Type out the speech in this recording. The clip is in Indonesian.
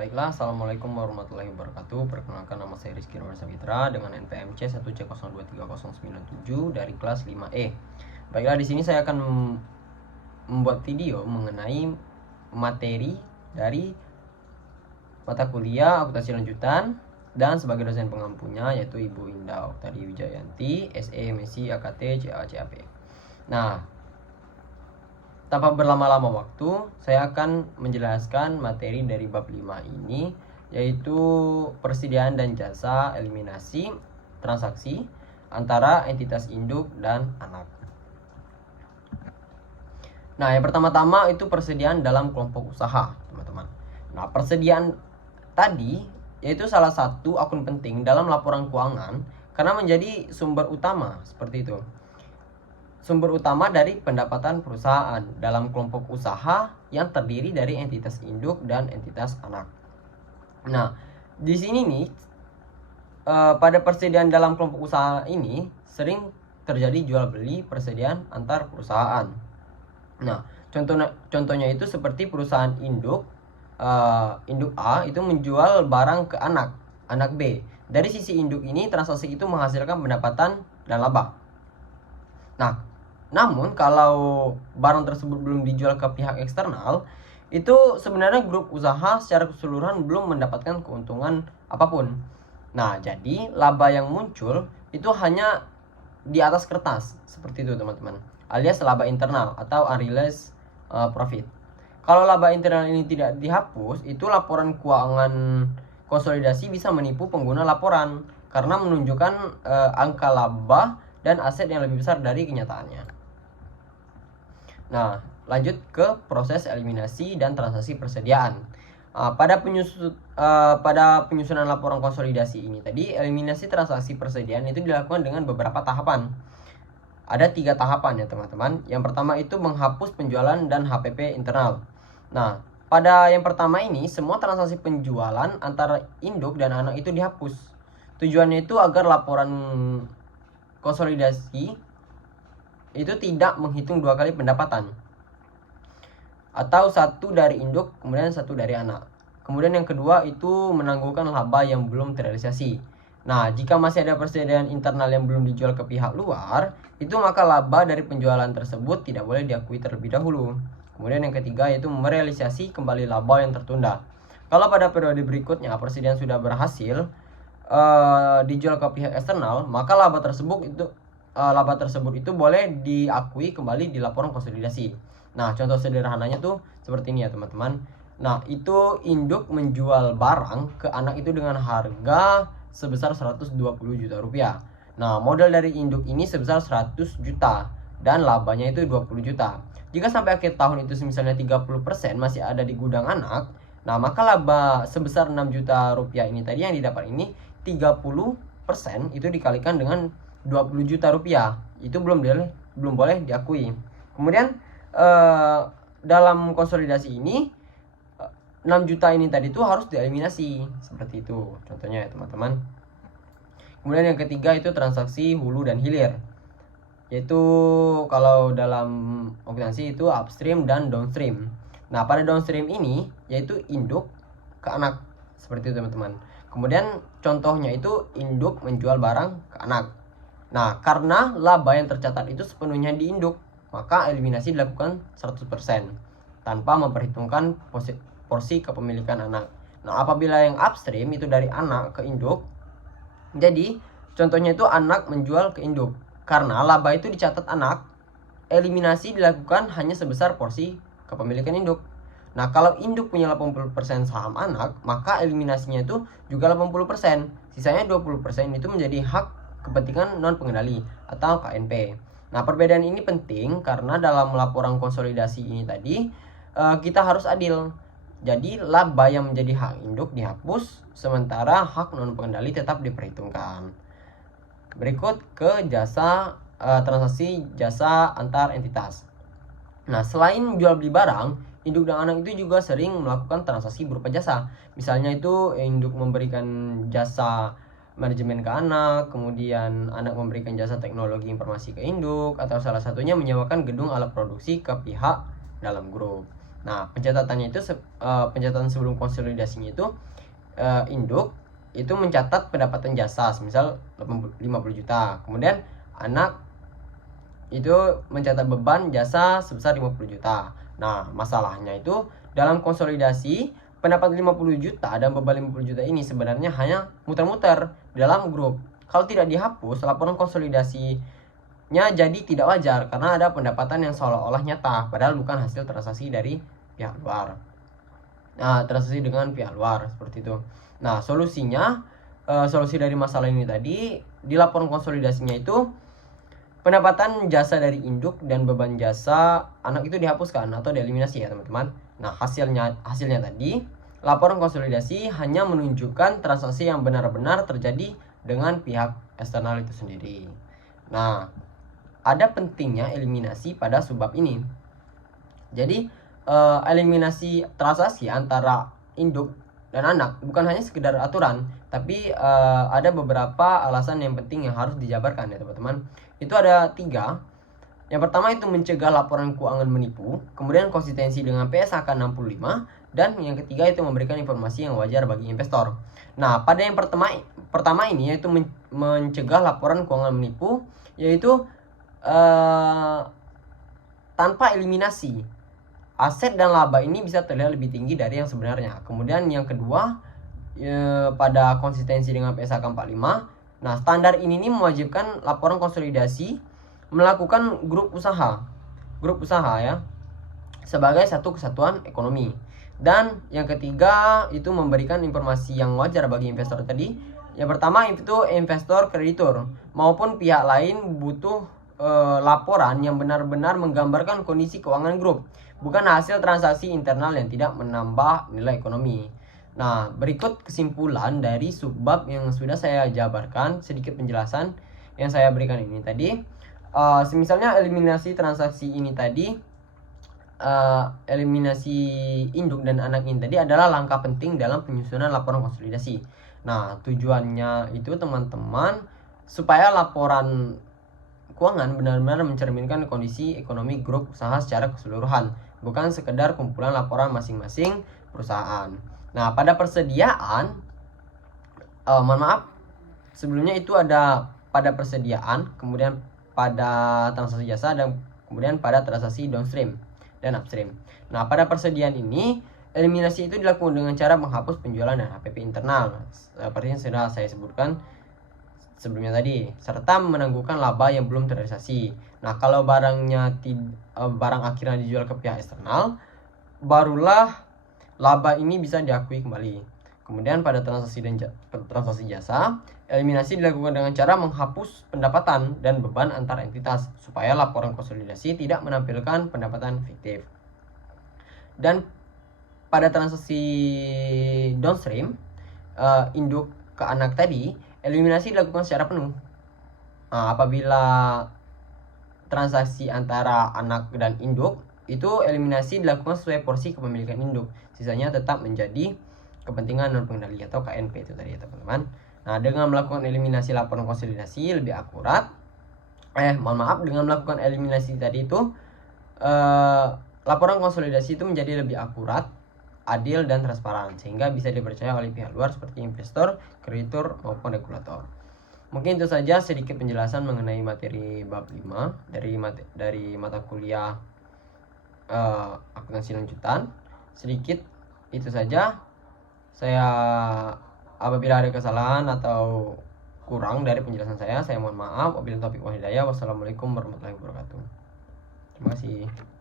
Baiklah, Assalamualaikum warahmatullahi wabarakatuh. Perkenalkan, nama saya Rizky Nur Sabitra dengan NPMC 1C023097 dari kelas 5E. Baiklah, di sini saya akan membuat video mengenai materi dari mata kuliah akuntansi lanjutan dan sebagai dosen pengampunya yaitu Ibu Indah Oktari Wijayanti, SE, MSc, AKT, CA, CAP. Nah, tanpa berlama-lama waktu, saya akan menjelaskan materi dari bab 5 ini, yaitu persediaan dan jasa eliminasi transaksi antara entitas induk dan anak. Nah, yang pertama-tama itu persediaan dalam kelompok usaha, teman-teman. Nah, persediaan tadi yaitu salah satu akun penting dalam laporan keuangan karena menjadi sumber utama seperti itu. Sumber utama dari pendapatan perusahaan dalam kelompok usaha yang terdiri dari entitas induk dan entitas anak. Nah, di sini nih pada persediaan dalam kelompok usaha ini sering terjadi jual beli persediaan antar perusahaan. Nah, contohnya itu seperti perusahaan induk induk A itu menjual barang ke anak B. Dari sisi induk ini transaksi itu menghasilkan pendapatan dan laba. Nah, namun kalau barang tersebut belum dijual ke pihak eksternal, itu sebenarnya grup usaha secara keseluruhan belum mendapatkan keuntungan apapun. Nah, jadi laba yang muncul itu hanya di atas kertas, seperti itu teman-teman, alias laba internal atau unrealized profit. Kalau laba internal ini tidak dihapus, itu laporan keuangan konsolidasi bisa menipu pengguna laporan karena menunjukkan angka laba dan aset yang lebih besar dari kenyataannya. Nah, lanjut ke proses eliminasi dan transaksi persediaan. Pada penyusunan laporan konsolidasi ini tadi, eliminasi transaksi persediaan itu dilakukan dengan beberapa tahapan. Ada 3 tahapan ya teman-teman. Yang pertama itu menghapus penjualan dan HPP internal. Nah, pada yang pertama ini semua transaksi penjualan antara induk dan anak itu dihapus. Tujuannya itu agar laporan konsolidasi itu tidak menghitung 2 kali pendapatan, atau satu dari induk kemudian satu dari anak. Kemudian yang kedua itu menangguhkan laba yang belum terrealisasi. Nah, jika masih ada persediaan internal yang belum dijual ke pihak luar, itu maka laba dari penjualan tersebut tidak boleh diakui terlebih dahulu. Kemudian yang ketiga yaitu merealisasi kembali laba yang tertunda. Kalau pada periode berikutnya persediaan sudah berhasil dijual ke pihak eksternal, maka laba tersebut itu boleh diakui kembali di laporan konsolidasi. Nah, contoh sederhananya tuh seperti ini ya teman-teman. Nah, itu induk menjual barang ke anak itu dengan harga sebesar 120 juta rupiah. Nah, modal dari induk ini sebesar 100 juta dan labanya itu 20 juta. Jika sampai akhir tahun itu misalnya 30% masih ada di gudang anak, nah maka laba sebesar 6 juta rupiah ini tadi yang didapat ini 30% itu dikalikan dengan 20 juta rupiah. Itu belum boleh diakui. Kemudian dalam konsolidasi ini 6 juta ini tadi tuh harus dieliminasi seperti itu contohnya ya teman-teman. Kemudian yang ketiga itu transaksi hulu dan hilir, yaitu kalau dalam akuntansi itu upstream dan downstream. Nah, pada downstream ini yaitu induk ke anak seperti itu teman-teman. Kemudian contohnya itu induk menjual barang ke anak. Nah, karena laba yang tercatat itu sepenuhnya di induk, maka eliminasi dilakukan 100% tanpa memperhitungkan porsi kepemilikan anak. Nah, apabila yang upstream itu dari anak ke induk, jadi contohnya itu anak menjual ke induk. Karena laba itu dicatat anak, eliminasi dilakukan hanya sebesar porsi kepemilikan induk. Nah, kalau induk punya 80% saham anak, maka eliminasinya itu juga 80%. Sisanya 20% itu menjadi hak kepentingan non pengendali atau KNP. Nah, perbedaan ini penting karena dalam laporan konsolidasi ini tadi kita harus adil. Jadi laba yang menjadi hak induk dihapus, sementara hak non pengendali tetap diperhitungkan. Berikut ke jasa transaksi jasa antar entitas. Nah, selain jual beli barang, induk dan anak itu juga sering melakukan transaksi berupa jasa. Misalnya itu induk memberikan jasa manajemen ke anak, kemudian anak memberikan jasa teknologi informasi ke induk, atau salah satunya menyewakan gedung alat produksi ke pihak dalam grup. Nah, pencatatannya itu pencatatan sebelum konsolidasinya itu induk itu mencatat pendapatan jasa misal 50 juta. Kemudian anak itu mencatat beban jasa sebesar 50 juta. Nah, masalahnya itu dalam konsolidasi pendapat 50 juta dan beban 50 juta ini sebenarnya hanya muter-muter dalam grup. Kalau tidak dihapus, laporan konsolidasinya jadi tidak wajar karena ada pendapatan yang seolah-olah nyata padahal bukan hasil transaksi dari pihak luar. Nah, transaksi dengan pihak luar seperti itu. Nah, solusi dari masalah ini tadi di laporan konsolidasinya itu pendapatan jasa dari induk dan beban jasa anak itu dihapuskan atau dieliminasi ya teman-teman. Nah, hasilnya tadi laporan konsolidasi hanya menunjukkan transaksi yang benar-benar terjadi dengan pihak eksternal itu sendiri. Nah, ada pentingnya eliminasi pada subbab ini. Jadi eliminasi transaksi antara induk dan anak bukan hanya sekedar aturan, tapi ada beberapa alasan yang penting yang harus dijabarkan ya teman-teman. Itu ada 3. Yang pertama itu mencegah laporan keuangan menipu, kemudian konsistensi dengan PSAK 65, dan yang ketiga itu memberikan informasi yang wajar bagi investor. Nah, pada yang pertama ini yaitu mencegah laporan keuangan menipu, yaitu tanpa eliminasi aset dan laba ini bisa terlihat lebih tinggi dari yang sebenarnya. Kemudian yang kedua pada konsistensi dengan PSAK 45. Nah, standar ini mewajibkan laporan konsolidasi melakukan grup usaha ya sebagai satu kesatuan ekonomi. Dan yang ketiga itu memberikan informasi yang wajar bagi investor tadi. Yang pertama itu investor kreditur maupun pihak lain butuh laporan yang benar-benar menggambarkan kondisi keuangan grup, bukan hasil transaksi internal yang tidak menambah nilai ekonomi. Nah, berikut kesimpulan dari subbab yang sudah saya jabarkan, sedikit penjelasan yang saya berikan ini tadi. Misalnya eliminasi transaksi ini tadi, eliminasi induk dan anak ini tadi adalah langkah penting dalam penyusunan laporan konsolidasi. Nah, tujuannya itu teman-teman supaya laporan keuangan benar-benar mencerminkan kondisi ekonomi grup usaha secara keseluruhan, bukan sekedar kumpulan laporan masing-masing perusahaan. Nah, pada persediaan, mohon maaf, sebelumnya itu ada pada persediaan, kemudian pada transaksi jasa, dan kemudian pada transaksi downstream dan upstream. Nah, pada persediaan ini, eliminasi itu dilakukan dengan cara menghapus penjualan dan HPP internal, seperti yang sudah saya sebutkan sebelumnya tadi, serta menangguhkan laba yang belum terrealisasi. Nah, kalau barang akhirnya dijual ke pihak eksternal, barulah laba ini bisa diakui kembali. Kemudian pada transaksi jasa, eliminasi dilakukan dengan cara menghapus pendapatan dan beban antar entitas supaya laporan konsolidasi tidak menampilkan pendapatan fiktif. Dan pada transaksi downstream, induk ke anak tadi, eliminasi dilakukan secara penuh. Nah, apabila transaksi antara anak dan induk, itu eliminasi dilakukan sesuai porsi kepemilikan induk. Sisanya tetap menjadi kepentingan non pengendali atau KNP itu tadi ya teman-teman. Nah, dengan melakukan eliminasi laporan konsolidasi lebih akurat, dengan melakukan eliminasi tadi itu laporan konsolidasi itu menjadi lebih akurat, adil dan transparan sehingga bisa dipercaya oleh pihak luar seperti investor, kreditur maupun regulator. Mungkin itu saja sedikit penjelasan mengenai materi bab 5 dari mata kuliah akuntansi lanjutan. Sedikit itu saja. Saya apabila ada kesalahan atau kurang dari penjelasan saya mohon maaf. Wabillahi taufiq wal hidayah. Wassalamualaikum warahmatullahi wabarakatuh. Terima kasih.